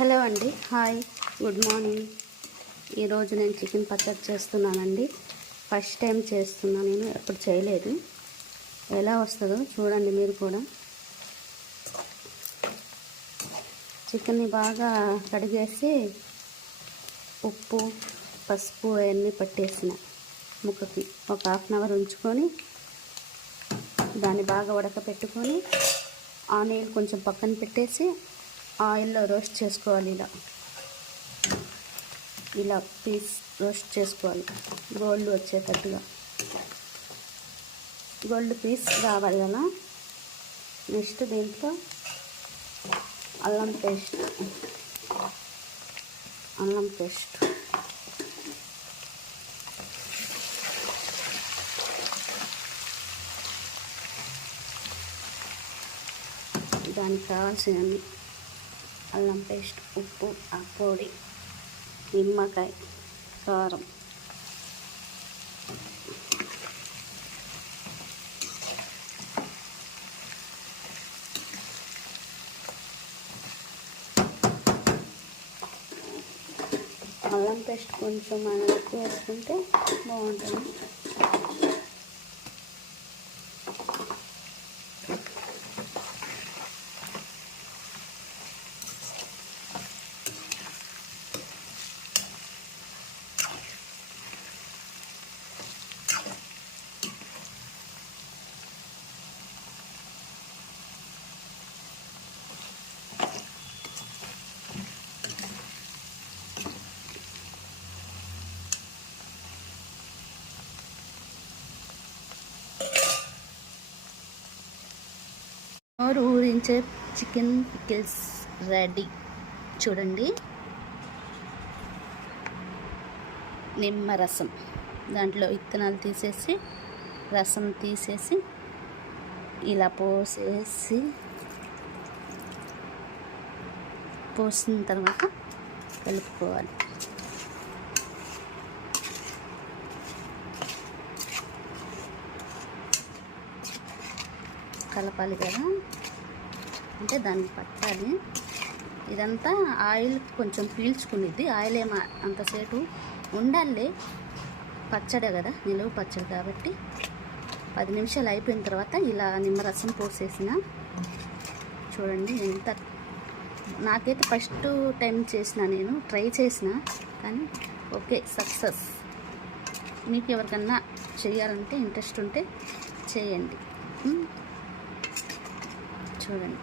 Hello అండి, hi, good morning. ఈరోజు నేను చికెన్ పచ్చడి చేస్తున్నానండి. ఫస్ట్ టైం చేస్తున్నా, నేను ఎప్పుడు చేయలేదు. ఎలా వస్తుందో చూడండి మీరు కూడా. చికెన్ని బాగా కడిగేసి ఉప్పు, పసుపు అవన్నీ పట్టేసిన ముక్కకి ఒక హాఫ్ అన్ అవర్ ఉంచుకొని దాన్ని బాగా ఉడకపెట్టుకొని ఆనియన్ కొంచెం పక్కన పెట్టేసి ఆయిల్లో రోస్ట్ చేసుకోవాలి. ఇలా పీస్ రోస్ట్ చేసుకోవాలి, గోల్డ్ వచ్చేటట్టుగా. గోల్డ్ పీస్ రావాలి అలా. నెక్స్ట్ దీంట్లో అల్లం పేస్ట్ దానికి కావాల్సినవి అల్లం పేస్ట్, ఉప్పు, పొడి, నిమ్మకాయ, కారం, అల్లం పేస్ట్ కొంచెం మనం ఎక్కువ వేసుకుంటే బాగుంటుంది. ఊరించే చికెన్ పికిల్స్ రెడీ. చూడండి, నిమ్మరసం దాంట్లో విత్తనాలు తీసేసి రసం తీసేసి ఇలా పోసిన తర్వాత కలుపుకోవాలి. కలపాలి కదా, అంటే దానికి పట్టాలి. ఇదంతా ఆయిల్ కొంచెం పీల్చుకునేది. ఆయిల్ ఏమో అంతసేపు ఉండాలి, పచ్చడే కదా, నిలువ పచ్చడి కాబట్టి. 10 నిమిషాలు అయిపోయిన తర్వాత ఇలా నిమ్మరసం పోసేసిన. చూడండి ఎంత, నాకైతే ఫస్ట్ టైం చేసిన, నేను ట్రై చేసిన, కానీ ఓకే, సక్సెస్. మీకు ఎవరికన్నా చేయాలంటే ఇంట్రెస్ట్ ఉంటే చేయండి. చూడండి.